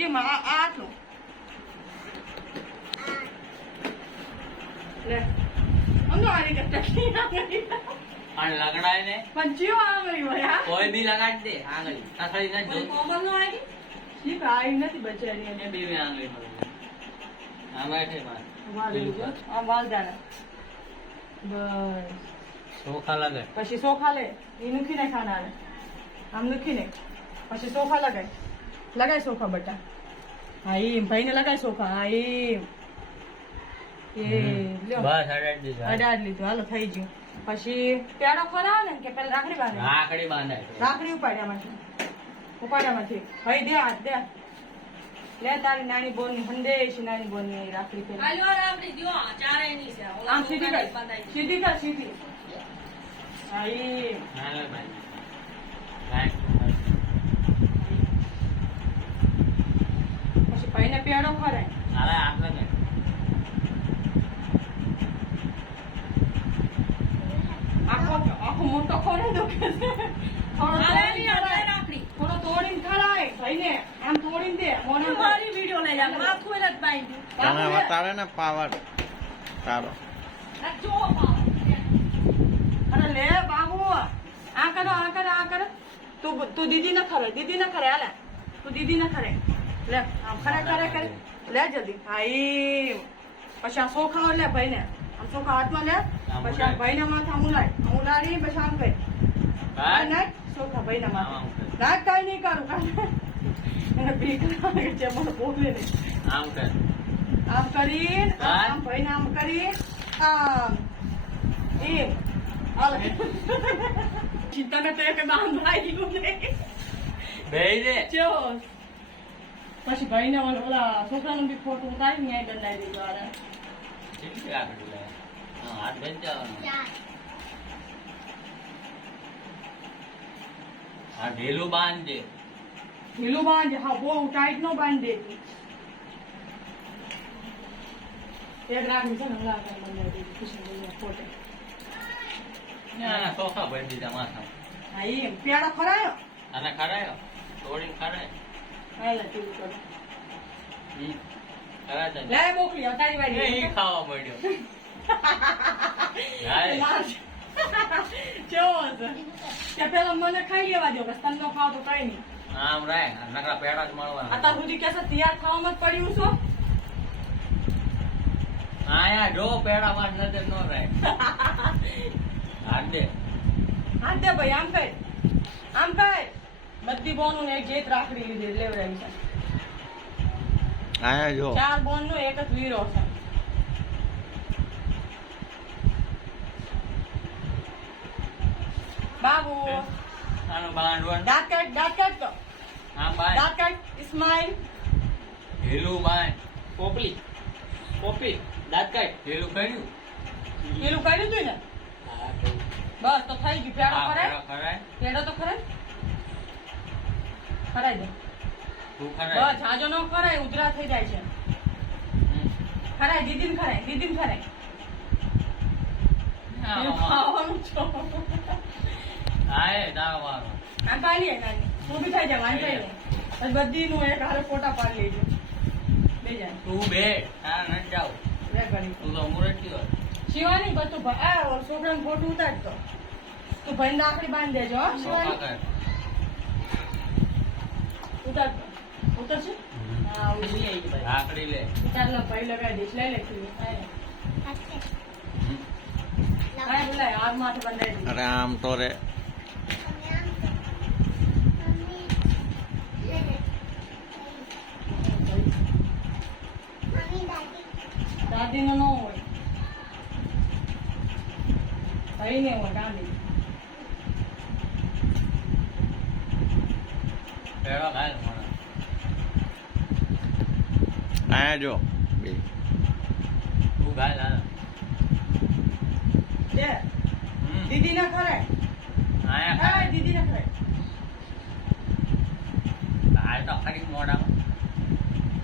કેમ આટલું લે અમને આની કરતા અને લગડાય ને પણ જીવ આંગળી હોય કોઈ બી લગાડી દે આંગળી અથડી ના જો કોમલ નો આવી શીખ આવી નથી બચારી એને બે આંગળી મળે આ બેઠે માર આ વાલ દાડા બસ સોખા લાગે પછી સોખા લે એ મૂકીને ખાના લે આમ મૂકીને પછી સોખા લગાય સોખા બટા હા એમ ભાઈને લગાય સોખા હા એમ બસ અડાડી દીધું અડાડ લીધું હાલો થઈ ગયું પછી પેડો ખરાવ ને કે પેલા રાખડી બાંધે રાખડી બાંધાય રાખડી ઉપાડ્યામાંથી ભાઈ દે હાથ દે લે તારી નાની બોન ની સંદેશ નાની બોન ની રાખડી પેલા આમ સીધી કર સીધી હા એમ ના ભાઈ પછી ભાઈને પેડો ખરાય અરે આપણે ને આખો મોટો ખોરે દુખે છે થોડો તોડીને ખરાય ભાઈને આમ તોડીને દે મોને મારી વિડિયો લઈ જા માથું એને જ બાંધ્યું તમે બતાડે ને પાવર તારો જો અરે લે બાબુ આ કરો તું દીદી ન ખરે હાલે તું દીદી ન ખરે લે આમ ખરે લે જલ્દી હા ઈ પછી આ સોખા લે ભાઈને આમ સોખા હાથમાં લે પછી આ ભાઈને માથા ઉલાડી પછી આમ કઈ નાખ સોખા ભાઈના માથા નાખ કઈ નહીં કરું એને બીક લાગે છે મને બોલે નહીં આમ કર આમ કરીને આમ ભાઈને આમ કરી આમ એમ હાલ ચિંતા ને તો એક નામ ભાઈ ગયું નહીં બેહી દે ચો પછી ભાઈને ઓલા છોકરાનું બી ફોટો ઉતારી ને દંડાઈ દીધો આને કેટલી રાખડી લે હા હાથ બેન જવાનું હા ઢીલું બાંધજે ઢીલું બાંધે હા બહુ ટાઈટ નો બાંધે એક રાખડી છે ને લાગે મંગાવી દીધી કૃષ્ણ ફોટો ના સોખા ભરી દીધા માથા હા એમ પેડો ખરાયો અને ખરાયો તોડીને ખરાય હાલે ટીવી કરો ખરાય લે મોકલી તારી એ વાળી ઈ ખાવા મળ્યો હાય જો કે પેલા મને ખાઈ લેવા દો કે તમે ન ખાવ તો કઈ નહીં આમ રાય નકરા પેડા જ મળવાના અત્યાર સુધી કેસે તૈયાર ખાવામાં જ પડ્યું છો આયા જો પેડા માં નજર નો રહે હાથ દે હાથ દે ભાઈ આમ કઈ બધી બોનું ને એક જેત રાખડી લીધી લેવડાવી છે આયા જો 4 બોન નો એક જ વીરો છે બાબુ આનું બાંધવાનું દાંત કાઢ તો આમ બાંધ દાંત કાઢ સ્માઈલ ઢીલું બાંધ પોપી દાંત કાઢ ઢીલું કર્યું પેલું કાઢ્યું તું ને હા બસ તો થઈ ગયું પેડો ખરાય ખરાય પેડો તો ખરાય ખરાય દે તું ખરાય બસ જાજો નો ખરાય ઉધરા થઈ જાય છે ખરાય દીદીને ખરાય ખાવાનું છો હાય તારો વારો આ કાઢીએ તું બી થઈ જાય વાંચી પછી બધી નું એક હારે ફોટા પાડી લેજો બે જાય તું બે તારા નથી જાવ લે ગણી તું તો મુરતી હોય શિવાની બસ તું છોકરાનું ફોટો ઉતારતો તું ભાઈ રાખડી બાંધી દેજો હો શિવાની ઉતારતો ઉતરશે હા ઉડી આવી ભાઈ રાખડી લે ઉતાર લો ભાઈ લગાવી દઈશ લે બોલાય આગ માથે બંધાઈ દઈશ અરે આમ તો રે દાદી નો ન હોય ભાઈ ને હોય ગાંધી પેડો ઘાલ મને આયા જો બે તું ઘાલ હાલ દે દીદી ના ખરાય આયા હા દીદી ના ખરાય હાલ તો ખરી મોઢામાં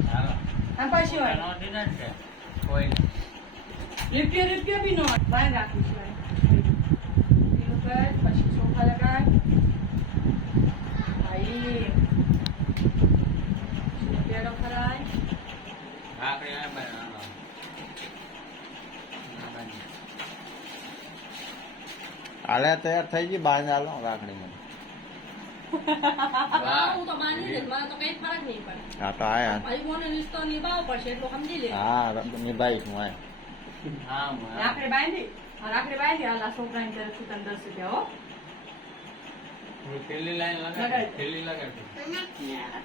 હાલો આમ પાછી હોય એનો દીધા ને છે કોઈ રૂપિયા બી નો બાય રાખું છું એનું કર પછી સોફા લગાડ ભાઈ પેડો રાખડી આ બનાવો. ના બાંધી. હાલે તૈયાર થઈ ગઈ બાંધ હાલો રાખડીમાં હું તો માની દઈશ મને તો કઈ ફરક નહીં પડે હા તો આયા ભાઈ મોને રિશ્તો નિભાવવો પડશે એટલું સમજી લે હા નિભાઈશ હું આય હા હું આ- રાખડી બાંધી હાલ આ છોકરાને તરફ છું તને 10 રૂપિયા હો હું થેલી લાઈન લગાડ લગાડ. થેલી લગાડ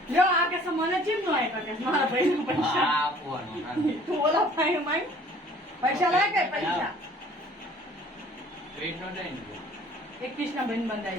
લ્યો આ કે મને ચીમ નો આપ્યા કે મારા ભાઈ નો પૈસા આ આપવાનું રાખી. તું ઓલા ભાઈ માં પૈસા લાગે પૈસા ટ્રીટ નો દે ને. 21 ના બંધ બંધાઈ